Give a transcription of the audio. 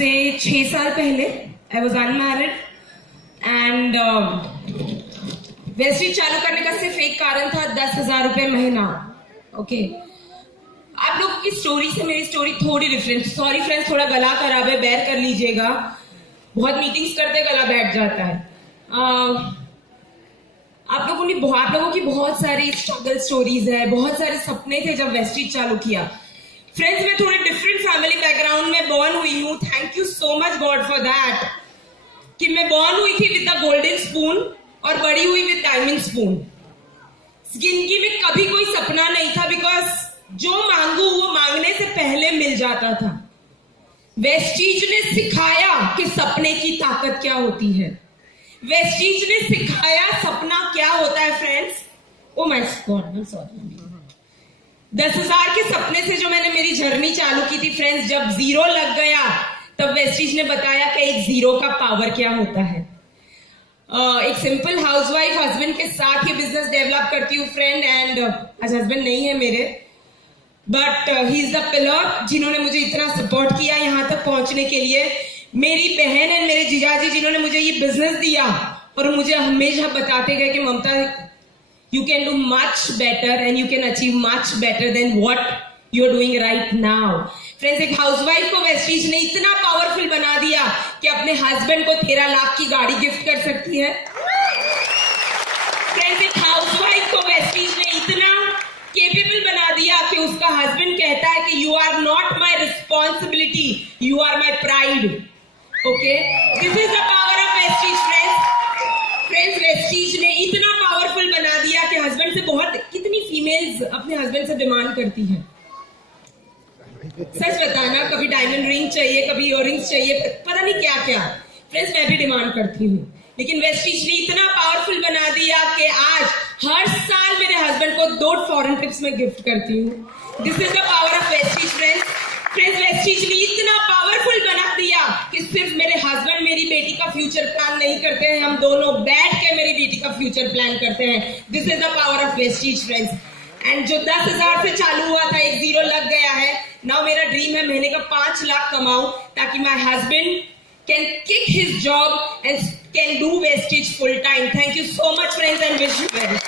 से 6 साल पहले I was unmarried and Vestige चालू करने का सिर्फ एक कारण था, 10,000 रुपये महीना। ओके, आप लोगों की स्टोरी से मेरी स्टोरी थोड़ी डिफरेंट। सॉरी फ्रेंड्स, थोड़ा गला खराब है, बेयर कर लीजिएगा। बहुत मीटिंग्स करते गला बैठ जाता है। आप लोगों की बहुत सारी स्ट्रगल स्टोरीज है, बहुत सारे सपने थे जब वेस्टीज चालू किया। फ्रेंड्स, मैं थोड़े डिफरेंट फैमिली बैकग्राउंड में बॉर्न हुई हूँ। Thank you so much God for that कि मैं बॉर्न हुई थी विद द गोल्डन स्पून और बड़ी हुई विद डायमंड स्पून। जिंदगी में कभी कोई सपना नहीं था, बिकॉज जो मांगू वो मांगने से पहले मिल जाता था। वेस्टीज ने सिखाया कि सपने की ताकत क्या होती है। वेस्टीज ने सिखाया सपना क्या होता है friends. Oh my God, I am sorry. 10,000 के सपने से जो मैंने मेरी जर्नी चालू की थी फ्रेंड्स, जब जीरो लग गया तब वेस्टीज ने बताया कि एक जीरो का पावर क्या होता है। एक सिंपल हाउसवाइफ हस्बैंड के साथ ये बिजनेस डेवलप करती हूँ फ्रेंड, एंड आज हस्बैंड नहीं है मेरे, but he is the pillar जिन्होंने मुझे इतना सपोर्ट किया यहाँ तक पहुंचने के लिए। मेरी बहन एंड मेरे जीजाजी जिन्होंने मुझे ये बिजनेस दिया और मुझे हमेशा बताते गए कि ममता, you can do much better and you can achieve much better than what you're doing right now. Friends, एक हाउसवाइफ को वेस्टीज ने इतना पावरफुल बना दिया कि अपने हस्बैंड को 13 लाख की गाड़ी गिफ्ट कर सकती है। फ्रेंड्स, एक हाउसवाइफ को वेस्टीज ने इतना केपेबल बना दिया कि उसका हस्बैंड कहता है कि you are not my responsibility, you are my pride. Okay, this is the power of Vestige friends, Vestige ने इतना पावरफुल बना दिया कि हस्बैंड से कितनी फीमेल्स अपने हस्बैंड से डिमांड करती हैं। सच बताना, कभी डायमंड रिंग चाहिए, कभी इयररिंग्स चाहिए, पता नहीं क्या क्या। फ्रेंड्स, मैं भी डिमांड करती हूँ, लेकिन वेस्टीज ने इतना पावरफुल बना दिया कि आज हर साल मेरे हस्बैंड को 2 फॉरेन ट्रिप्स में गिफ्ट करती हूँ। This is the power of Vestige friends. Vestige ने इतना पावरफुल बना दिया कि सिर्फ मेरे हस्बैंड मेरी बेटी का फ्यूचर प्लान नहीं करते हैं, हम दोनों बैठ के मेरी बेटी का फ्यूचर प्लान करते हैं। This is the power of Vestige friends. And जो 10,000 से चालू हुआ था, एक जीरो लग गया है। नाउ मेरा ड्रीम है महीने का 5 लाख कमाऊं, ताकि my husband can kick his job and can do Vestige full time. Thank you so much friends and wish you very